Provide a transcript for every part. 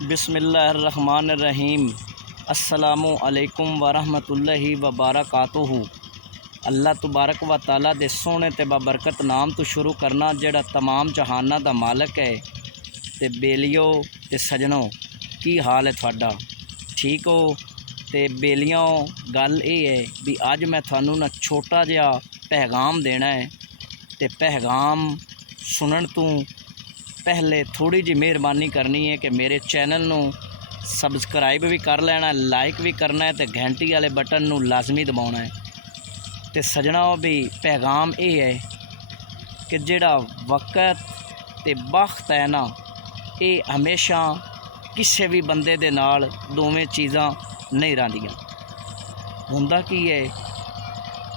बिस्मिल्लाहिर्रहमानिर्रहीम। अस्सलामु अलैकुम वरहमतुल्लाहि वबरकातुहू। अल्लाह तबारक व तआला दे सोहने ते बाबरकत नाम तो शुरू करना जेड़ा तमाम जहाना दा मालक है। ते बेलियो ते सजनों की हाल है थोड़ा, ठीक हो? ते बेलियों गल ये है भी अज मैं थानू ना छोटा जिहा पैगाम देना है। ते पैगाम सुनन तू पहले थोड़ी जी मेहरबानी करनी है कि मेरे चैनल नू सबसक्राइब भी कर लेना, लाइक भी करना है, तो घंटी वाले बटन नू लाजमी दबाना है। तो सजना भी पैगाम ये है कि जेड़ा वक़्त ते वक्त है ना, ये हमेशा किसी भी बंदे दे नाल दोवें चीज़ां नहीं रहिंदियां। हुंदा की है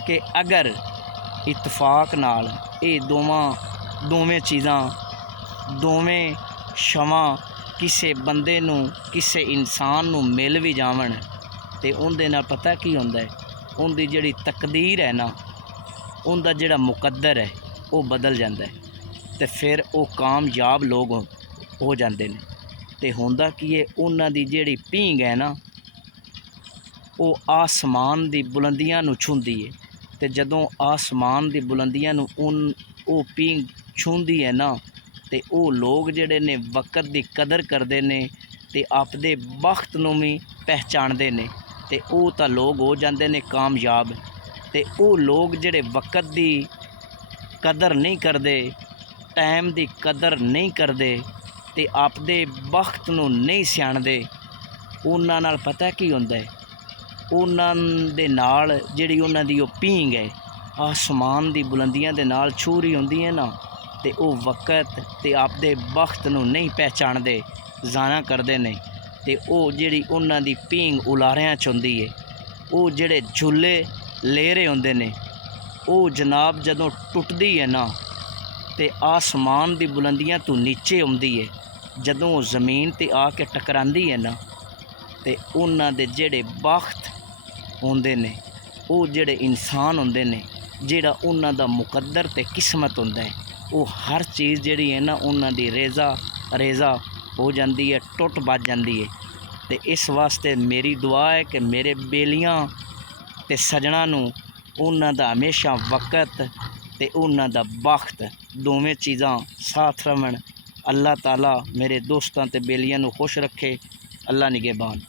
कि अगर इतफाक नाल ये दोवें चीज़ां दोवें शवां किसी बंदे नू किसी इंसान नू मिल भी जावन ते उनदे नाल पता की हुंदा है, उनदी जिहड़ी तकदीर है ना, उनदा जिहड़ा मुकद्दर है वो बदल जाता है। तो फिर वो कामयाब लोग हो जाते हैं। तो हुंदा की है, उन्हां दी जिहड़ी पींग है ना, वो आसमान दी बुलंदियां नू छूंदी है। तो जदों आसमान दी बुलंदियां नू वो पींग छूंदी है ना, तो वो लोग जिहड़े ने वक़्त की कदर करते हैं तो आपदे वक्त नू भी पहचानते हैं। तो वो तो लोग हो जाते हैं कामयाब। तो वो लोग जिहड़े वक़्त की कदर नहीं करते, टाइम की कदर नहीं करते, तो आपदे वक्त नू नहीं सियाणदे, उन्हां नाल पता की हुंदा है, उन्हां दे नाल जिहड़ी उन्हां दी पींग है आसमान दी बुलंदियां दे नाल छू रही हुंदी है ना, तो वो वक़्त ते आपदे वक्त नू नहीं पहचानते, जाना करते हैं। तो वो जिहड़ी उन्हां दी पींग उलारियां च हुंदी है, वो जिहड़े झूले ले रहे हुंदे ने, वो जनाब जदों टुटदी है ना, तो आसमान दी बुलंदियां तो नीचे आउंदी है, जदों ज़मीन ते आके टकरांदी है ना, तो उन्हां दे जिहड़े वक्त होंदे ने, वो जिहड़े इंसान होंदे ने, जिहड़ा उन्हां दा मुकद्दर ते किस्मत हुंदा है, वो हर चीज़ जिहड़ी है ना उन्हां दी रेज़ा हो जाती है, टुट बज जाती है। तो इस वास्ते मेरी दुआ है कि मेरे बेलियां ते सजना नू उन्हां दा हमेशा वक़्त ते उन्हां दा वक्त दोवें चीज़ां साथ रहन। अल्लाह ताला मेरे दोस्तां ते बेलियां नू खुश रखे। अल्लाह निगहबान।